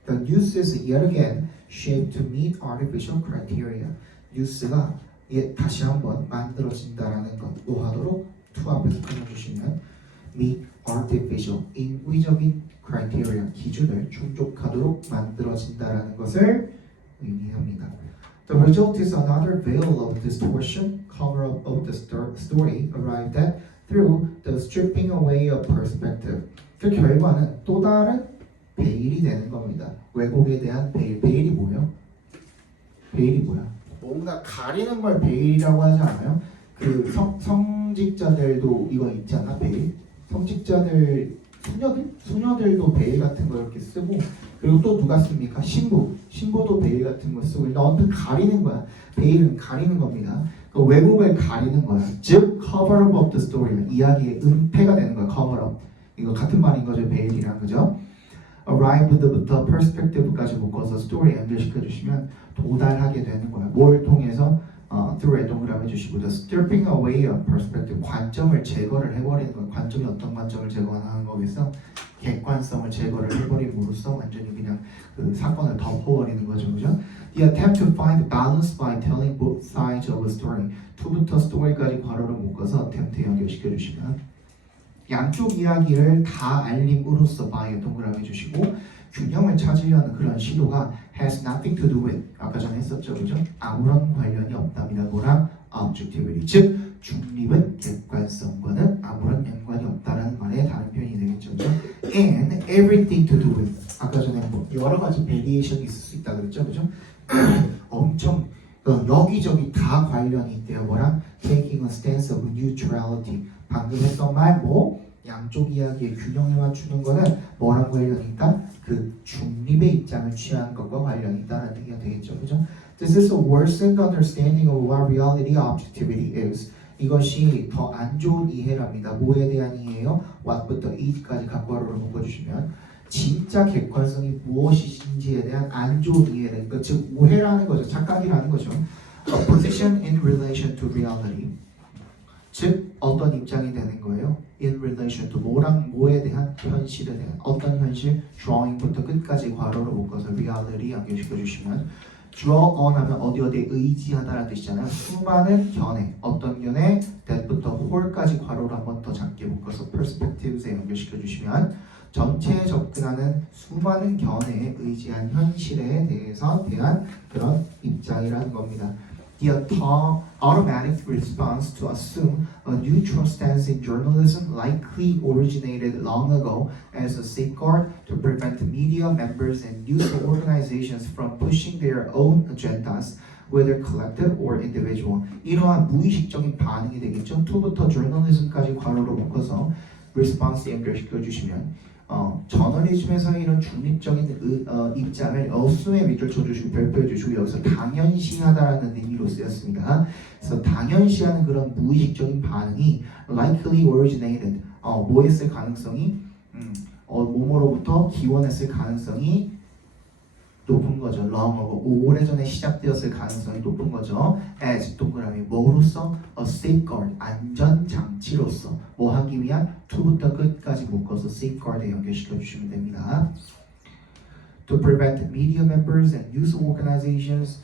The use is yet again shaped to meet artificial criteria. 뉴스가 다시 한번 만들어진다라는 것 노하도록 to 앞에서 끊어주시면 meet artificial 인위적인 criteria 기준을 충족하도록 만들어진다라는 것을 의미합니다. The result is another veil of distortion, cover-up of the story arrived at through the stripping away of perspective. 그 결과는 또 다른 베일이 되는 겁니다. 왜곡에 대한 베일. 베일이 뭐예요? 베일이 뭐야? 뭔가 가리는 걸 베일이라고 하지 않아요? 그 성직자들도 이거 있지 않아? 베일? 성직자들 수녀들도 베일 같은 거 이렇게 쓰고 그리고 또 누가 씁니까? 신부도 베일 같은 거 쓰고 어떤 가리는 거야. 베일은 가리는 겁니다. 그 왜곡을 가리는 거야. 즉 cover up of the story 이야기의 은폐가 되는 거야. cover up 이거 같은 말인 거죠. 베일이랑 그죠? arrived부터 perspective까지 묶어서 스토리에 연결시켜 주시면 도달하게 되는 거예요. 뭘 통해서 through에 동그라미 주시고 the stripping away of perspective 관점을 제거를 해버리는 거예요. 관점이 어떤 관점을 제거하는 거겠어? 객관성을 제거를 해버림으로써 완전히 그냥 그 사건을 덮어버리는 거죠, 그죠? The attempt to find balance by telling both sides of a story. to부터 story까지 괄호를 묶어서 attempt에 연결시켜 주시면 양쪽 이야기를 다 알림으로써 by에 동그라미 주시고 균형을 찾으려는 그런 시도가 has nothing to do with 아까 전에 했었죠, 그죠? 아무런 관련이 없답니다. 뭐랑? objectivity 즉 중립은 객관성과는 아무런 연관이 없다라는 말의 다른 표현이 되겠죠, 그죠? and everything to do with 아까 전에 뭐 여러 가지 베리에이션이 있을 수 있다 그랬죠, 그죠? 엄청 여기저기 다 관련이 있대요. 뭐랑? taking a stance of neutrality 방금 했던 말 뭐? 양쪽 이야기의 균형에 맞추는 거는 뭐랑 관련이 있다? 그 중립의 입장을 취하는 것과 관련이 있다는 얘기가 되겠죠. 그죠? This is a worsened understanding of what reality objectivity is. 이것이 더 안 좋은 이해랍니다. 뭐에 대한 이해예요? what부터 is까지 각괄호를 묶어주시면 진짜 객관성이 무엇인지에 대한 안 좋은 이해를 그러니까 즉 오해라는 거죠. 착각이라는 거죠. A position in relation to reality 즉 어떤 입장이 되는 거예요? In relation to 뭐랑 뭐에 대한 현실에 대한 어떤 현실? drawing부터 끝까지 괄호로 묶어서 reality 연결시켜 주시면 draw on 하면 어디에 의지하다라는 뜻이잖아요. 수많은 견해 어떤 견해? that부터 whole까지 괄호로 한 번 더 작게 묶어서 perspectives에 연결시켜 주시면 전체에 접근하는 수많은 견해에 의지한 현실에 대한 그런 입장이라는 겁니다. The automatic response to assume a neutral stance in journalism likely originated long ago as a safeguard to prevent media members and news organizations from pushing their own agendas, whether collective or individual. 이러한 무의식적인 반응이 되겠죠. to부터 journalism까지 괄호로 묶어서 response 연결시켜 주시면 저널리즘에서 이런 중립적인 입장을 assume에 밑줄 쳐주시고 별표해 주시고 여기서 당연시하다라는 의미로 쓰였습니다. 그래서 당연시하는 그런 무의식적인 반응이 likely originated 뭐 했을 가능성이 뭐뭐로부터 기원했을 가능성이 높은 거죠. long하고 오래전에 시작되었을 가능성이 높은 거죠. as 동그라미 뭐로서? a safeguard 안전장치로서 뭐 하기 위한? to부터 끝까지 묶어서 safeguard에 연결시켜 주시면 됩니다. to prevent media members and news organizations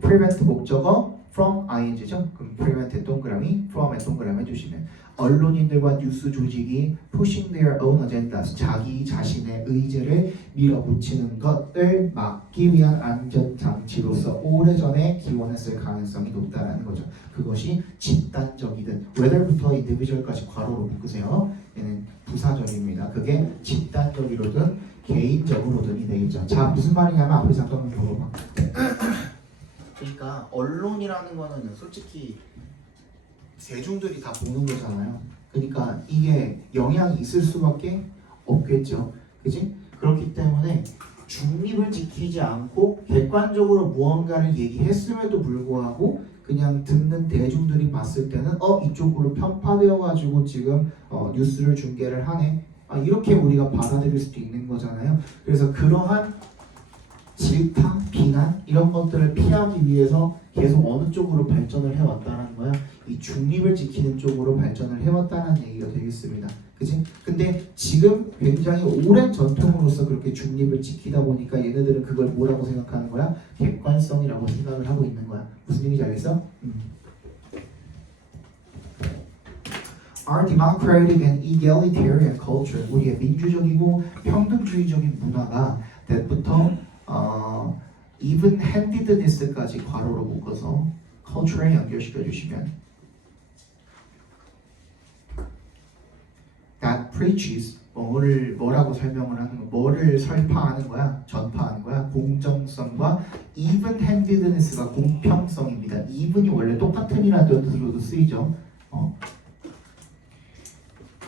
prevent 목적어 from ing죠. 그럼 prevent 동그라미 from에 동그라미 해주시면 언론인들과 뉴스 조직이 pushing their own agendas 자기 자신의 의제를 밀어붙이는 것을 막기 위한 안전장치로서 오래전에 기원했을 가능성이 높다라는 거죠. 그것이 집단적이든 whether부터 individual까지 괄호로 묶으세요. 얘는 부사절입니다. 그게 집단적이로든 개인적으로든이 되겠죠. 자 무슨 말이냐면 앞에 잠깐만 물어봐. 그러니까 언론이라는 거는 솔직히 대중들이 다 보는 거잖아요. 그러니까 이게 영향이 있을 수밖에 없겠죠. 그지? 그렇기 때문에 중립을 지키지 않고 객관적으로 무언가를 얘기했음에도 불구하고 그냥 듣는 대중들이 봤을 때는 이쪽으로 편파되어 가지고 지금 뉴스를 중계를 하네. 이렇게 우리가 받아들일 수도 있는 거잖아요. 그래서 그러한 질타, 비난 이런 것들을 피하기 위해서 계속 어느 쪽으로 발전을 해왔다는 거야. 이 중립을 지키는 쪽으로 발전을 해왔다는 얘기가 되겠습니다. 그지? 근데 지금 굉장히 오랜 전통으로서 그렇게 중립을 지키다 보니까 얘네들은 그걸 뭐라고 생각하는 거야? 객관성이라고 생각을 하고 있는 거야. 무슨 얘기인지 알겠어? Our democratic and egalitarian culture, 우리의 민주적이고 평등주의적인 문화가 때부터 even-handedness까지 괄호로 묶어서 culture에 연결시켜 주시면 that preaches 뭐라고 설명을 하는 거, 뭐를 설파하는 거야, 전파하는 거야, 공정성과 even-handedness가 공평성입니다. even이 원래 똑같은이라는 뜻으로도 쓰이죠.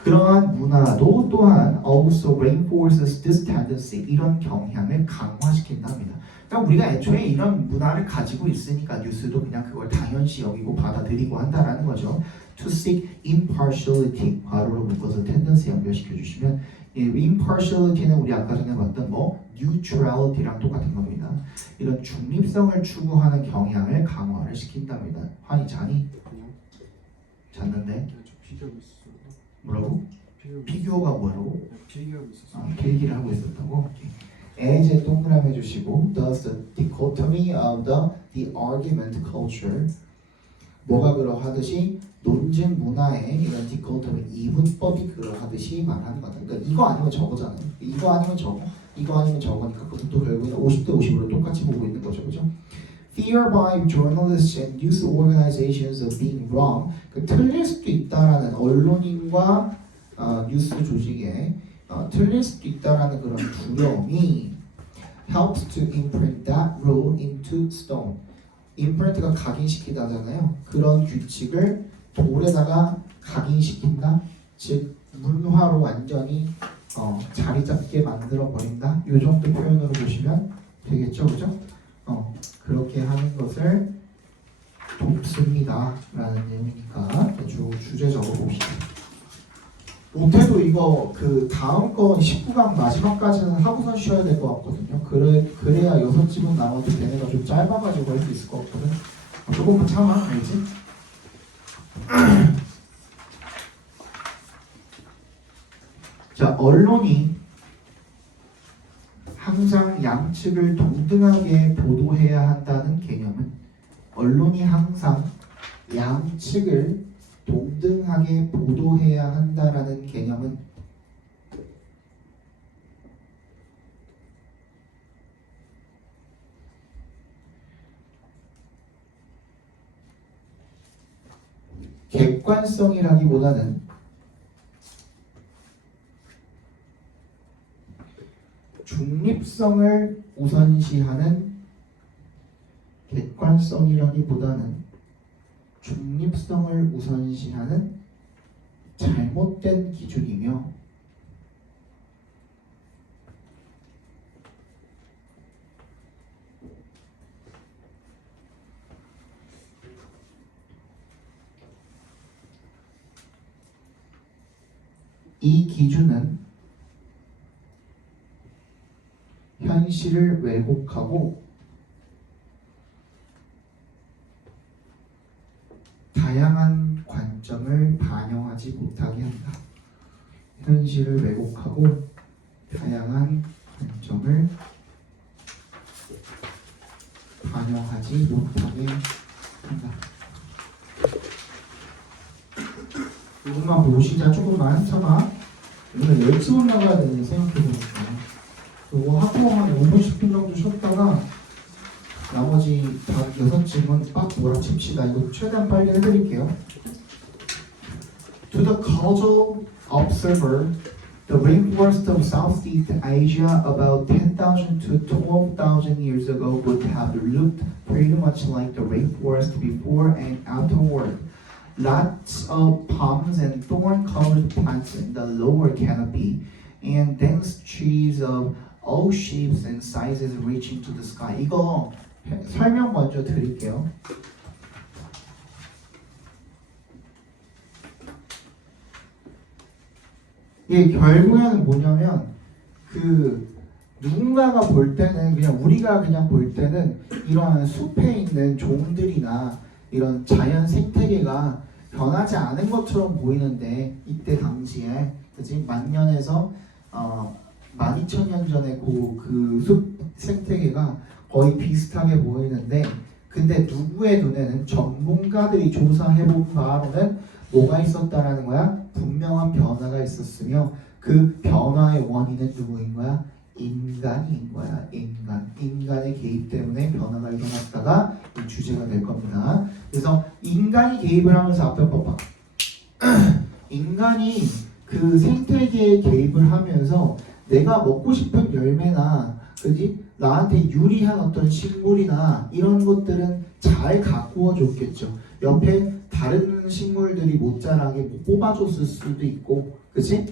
그러한 문화도 또한 also reinforces this tendency 이런 경향을 강화시킨답니다. 그러니까 우리가 애초에 이런 문화를 가지고 있으니까 뉴스도 그냥 그걸 당연시 여기고 받아들이고 한다라는 거죠. To seek impartiality 괄호로 묶어서 tendency 연결시켜 주시면 이 impartiality는 우리 아까 전에 봤던 neutrality랑 똑같은 겁니다. 이런 중립성을 추구하는 경향을 강화를 시킨답니다. 환희 자니? 잤는데? 비교하고 있었어. 뭐라고? 피규어가 뭐라고? 비교하고 있었어. 필기를 하고 있었다고? as 동그라미 해주시고 thus the dichotomy of the argument culture 뭐가 그러하듯이 논증 문화의 이런 디코토미 이분법이 그러하듯이 말하는 거다. 그러니까 이거 아니면 저거잖아요. 이거 아니면 저거, 이거 아니면 저거니까 그것도 결국에는 50대 50으로 똑같이 보고 있는 거죠, 그죠? Fear by journalists and news organizations of being wrong. 틀릴 수도 있다라는 언론인과 뉴스 조직에 틀릴 수도 있다라는 그런 두려움이 helps to imprint that rule into stone. imprint가 각인시키다잖아요. 그런 규칙을 돌에다가 각인시킨다. 즉 문화로 완전히 자리 잡게 만들어 버린다. 이 정도 표현으로 보시면 되겠죠, 그죠? 그렇게 하는 것을 돕습니다 라는 내용이니까 주제적으로 봅시다. 못해도 이거 그 다음 건 19강 마지막까지는 하고선 쉬어야 될 것 같거든요. 그래야 6집은 나와도 걔네가 좀 짧아가지고 할 수 있을 것 같거든. 조금만 참아, 알지? 자, 언론이 항상 양측을 동등하게 보도해야 한다는 개념은 언론이 항상 양측을 동등하게 보도해야 한다라는 개념은 객관성이라기보다는 중립성을 우선시하는 객관성이라기보다는 중립성을 우선시하는 잘못된 기준이며 이 기준은 현실을 왜곡하고 다양한 관점을 반영하지 못하게 한다. 현실을 왜곡하고 다양한 관점을 반영하지 못하게 한다. 이것만 보시자. 조금만 참아. 오늘 10시간 나가야 되는데 생각해보니까 요거 하고 한 5분 10분 정도 쉬었다가 나머지 6질문 빡 몰아칩시다. 이거 최대한 빨리 해드릴게요. To the causal observer, the rainforest of Southeast Asia about 10,000 to 12,000 years ago would have looked pretty much like the rainforest before and afterward. Lots of palms and thorn-covered plants in the lower canopy, and dense trees of all shapes and sizes reaching to the sky. 이거 설명 먼저 드릴게요. 이게 결국에는 뭐냐면 누군가가 볼 때는 그냥 우리가 그냥 볼 때는 이러한 숲에 있는 종들이나 이런 자연 생태계가 변하지 않은 것처럼 보이는데 이때 당시에 그지 만년에서 12,000년 전에 그 숲 생태계가 거의 비슷하게 보이는데 근데 누구의 눈에는 전문가들이 조사해본 바로는 뭐가 있었다라는 거야? 분명한 변화가 있었으며 그 변화의 원인은 누구인 거야? 인간인 거야. 인간의 개입 때문에 변화가 일어났다가 이 주제가 될 겁니다. 그래서 인간이 개입을 하면서 앞에 봐봐. 인간이 그 생태계에 개입을 하면서 내가 먹고 싶은 열매나 그지? 나한테 유리한 어떤 식물이나 이런 것들은 잘 가꾸어 줬겠죠. 옆에 다른 식물들이 못 자라게 뽑아줬을 수도 있고, 그치?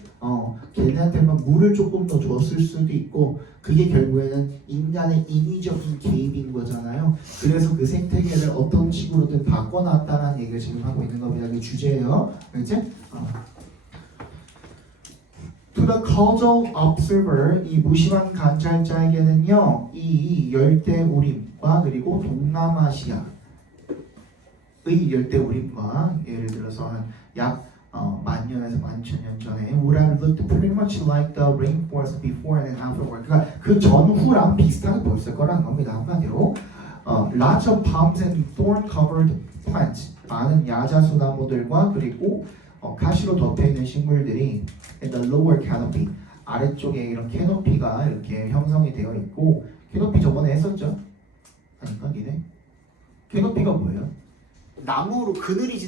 걔네한테만 물을 조금 더 줬을 수도 있고, 그게 결국에는 인간의 인위적인 개입인 거잖아요. 그래서 그 생태계를 어떤 식으로든 바꿔놨다는 얘기를 지금 하고 있는 겁니다. 그 주제예요. 그치? To the causal observer, 이 무심한 관찰자에게는요, 이 열대우림과 그리고 동남아시아의 열대우림과 예를 들어서 약 10,000년에서 11,000년 전에 would have looked pretty much like the rainforest before and afterward. 그러니까 그 전후랑 비슷하게 보였을 거라는 겁니다. 한마디로 lots of palms and thorn-covered plants, 많은 야자수나무들과 그리고 가시로 덮여있는 식물들이 in the lower canopy, 아래쪽에 이런 캐노피가 이렇게 형성이 되어 있고, 캐노피 저번에 했었죠? 아닌가 니네? 캐노피가 뭐예요? 나무로 그늘이 지는